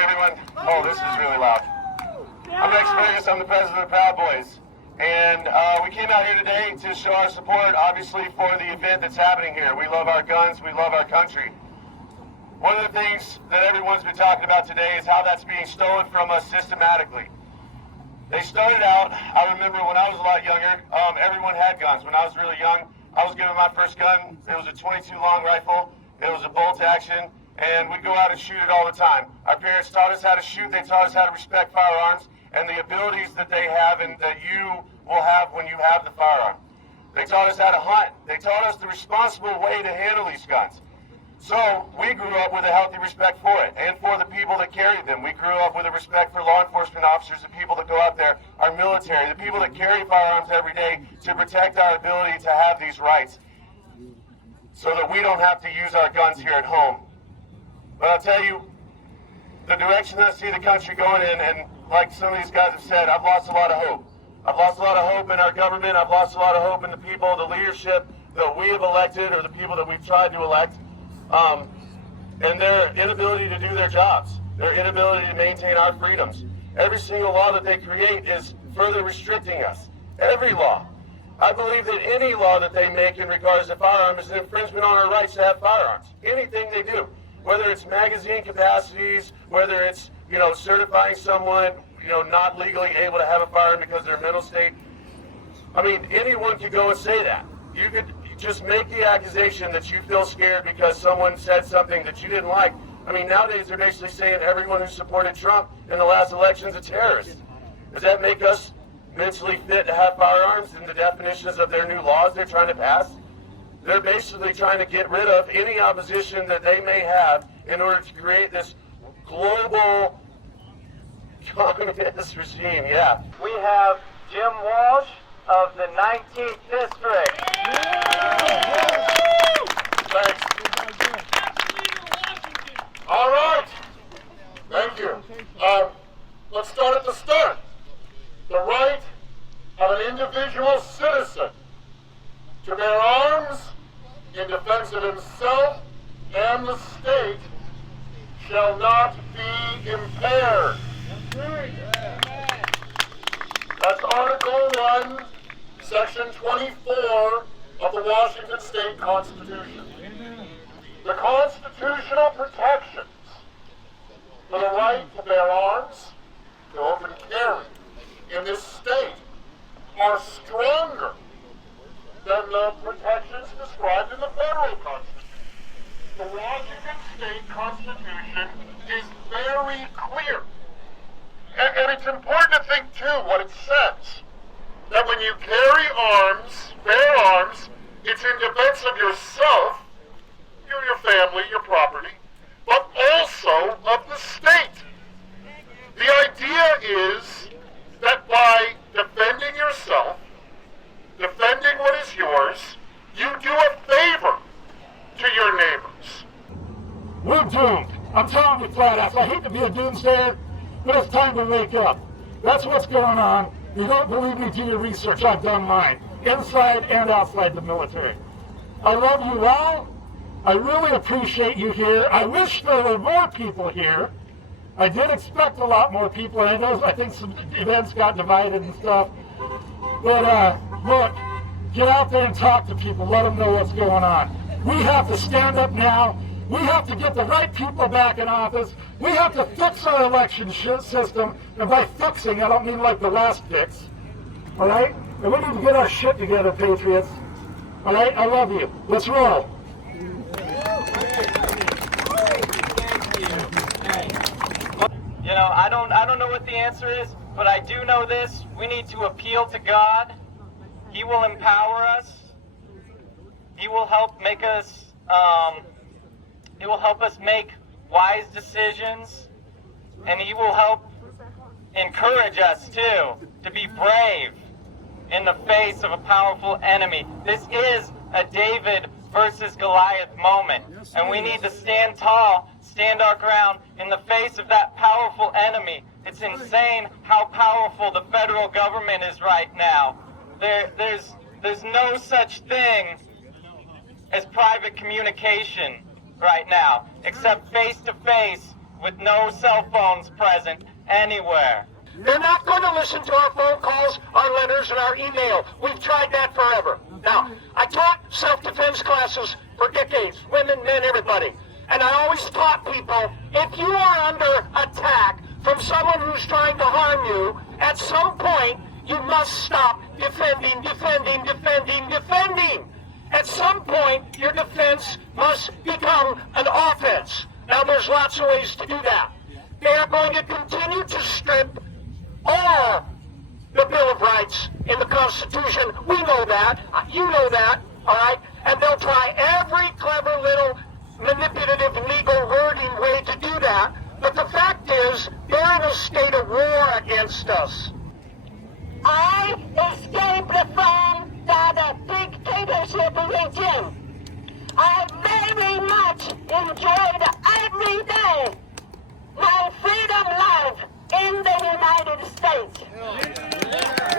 right, everyone. Oh, this is really loud. I'm Rex Fergus. I'm the president of the Proud Boys. And we came out here today to show our support, obviously, for the event that's happening here. We love our guns. We love our country. One of the things that everyone's been talking about today is how that's being stolen from us systematically. They started out, I remember when I was a lot younger, everyone had guns. When I was really young, I was given my first gun. It was a 22 long rifle. It was a bolt action, and we'd go out and shoot it all the time. Our parents taught us how to shoot. They taught us how to respect firearms and the abilities that they have and that you will have when you have the firearm. They taught us how to hunt. They taught us the responsible way to handle these guns. So we grew up with a healthy respect for it and for the people that carried them. We grew up with a respect for law enforcement officers, the people that go out there, our military, the people that carry firearms every day to protect our ability to have these rights so that we don't have to use our guns here at home. But I'll tell you, the direction that I see the country going in, and like some of these guys have said, I've lost a lot of hope. I've lost a lot of hope in our government. I've lost a lot of hope in the people, the leadership that we have elected or the people that we've tried to elect. And their inability to do their jobs, their inability to maintain our freedoms. Every single law that they create is further restricting us. Every law. I believe that any law that they make in regards to firearms is an infringement on our rights to have firearms. Anything they do, whether it's magazine capacities, whether it's, certifying someone, not legally able to have a firearm because of their mental state. I mean, anyone could go and say that. You could just make the accusation that you feel scared because someone said something that you didn't like. I mean, nowadays they're basically saying everyone who supported Trump in the last election is a terrorist. Does that make us mentally fit to have firearms in the definitions of their new laws they're trying to pass? They're basically trying to get rid of any opposition that they may have in order to create this global communist regime, yeah. We have Jim Walsh of the 19th District. Thanks. All right. Thank you. Let's start at the start. The right of an individual citizen to bear arms in defense of himself and the state shall not be impaired. That's Article 1, Section 24 of the Washington State Constitution. The constitutional protections for the right to bear arms, to open carry in this state are stronger than the protections described in the federal Constitution. The Washington State Constitution is very clear. And it's important to think, too, what it says. That when you carry arms, bear arms, it's in defense of yourself, your family, your property, but also of the state. The idea is that by defending yourself, defending what is yours, you do a favor to your neighbors. We're doomed. I'm telling you flat out. I hate to be a doomsayer, but it's time to wake up. That's what's going on. You don't believe me, do your research. I've done mine, inside and outside the military. I love you all. I really appreciate you here. I wish there were more people here. I did expect a lot more people. I think some events got divided and stuff. But look, get out there and talk to people. Let them know what's going on. We have to stand up now. We have to get the right people back in office. We have to fix our election system. And by fixing, I don't mean like the last fix. All right? And we need to get our shit together, Patriots. All right? I love you. Let's roll. I don't know what the answer is, but I do know this. We need to appeal to God. He will empower us. He will help make us, He will help us make wise decisions, and He will help encourage us, too, to be brave in the face of a powerful enemy. This is a David versus Goliath moment, and we need to stand tall, stand our ground in the face of that powerful enemy. It's insane how powerful the federal government is right now. There's no such thing as private communication right now, except face-to-face with no cell phones present anywhere. They're not going to listen to our phone calls, our letters, and our email. We've tried that forever. Now, I taught self-defense classes for decades, women, men, everybody. And I always taught people, if you are under attack from someone who's trying to harm you, at some point, you must stop defending. At some point, your defense must become an offense. Now, there's lots of ways to do that. They are going to continue to strip all the Bill of Rights in the Constitution. We know that. You know that. All right? And they'll try every clever little manipulative legal wording way to do that. But the fact is, they're in a state of war against us. I escaped from that dictatorship regime. I very much enjoyed every day my freedom life in the United States.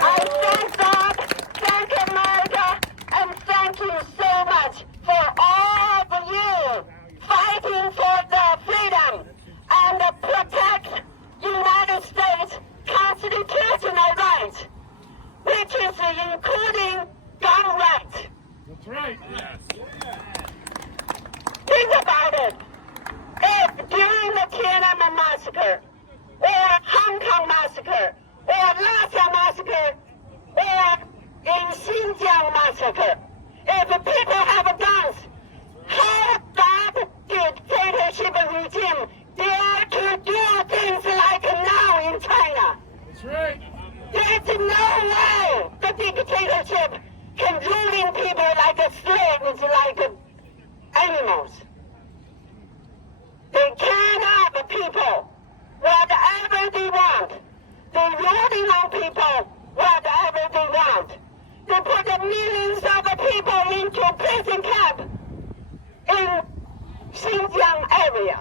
I thank God, thank America, and thank you so much for all of you fighting for the freedom and protect United States constitutional rights, which is including gun rights. That's right. Think about it. If during the Tiananmen massacre, or Hong Kong massacre, or Lhasa massacre, or in Xinjiang massacre, if people have guns, how that dictatorship regime dare to do things like now in China? That's right. There's no way the dictatorship can ruling people like slaves, like animals. They can have people whatever they want. They're ruling on people whatever they want. They put millions of people into prison camp in Xinjiang area.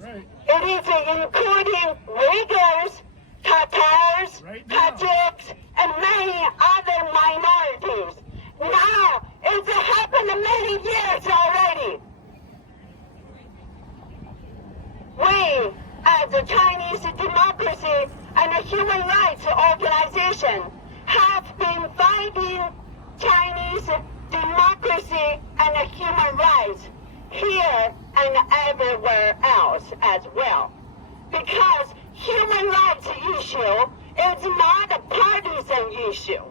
Right. It is including Uyghurs, Tatars, Tajiks, and many other minorities. Now, it's happened many years already. We, as a Chinese democracy and a human rights organization, have been fighting Chinese democracy and human rights here and everywhere else as well. Because human rights issue is not a partisan issue.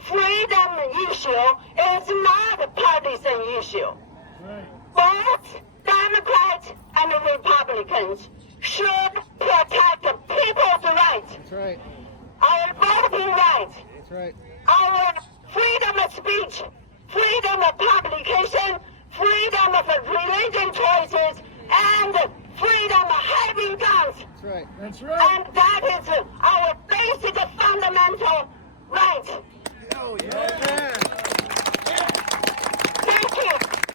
Freedom issue is not a partisan issue. Both Democrats and Republicans should protect people's rights. That's right. Our voting rights. That's right. Our freedom of speech, freedom of publication, freedom of religion choices, and freedom of having guns. That's right. That's right. And that is our basic fundamental right. Oh, yeah.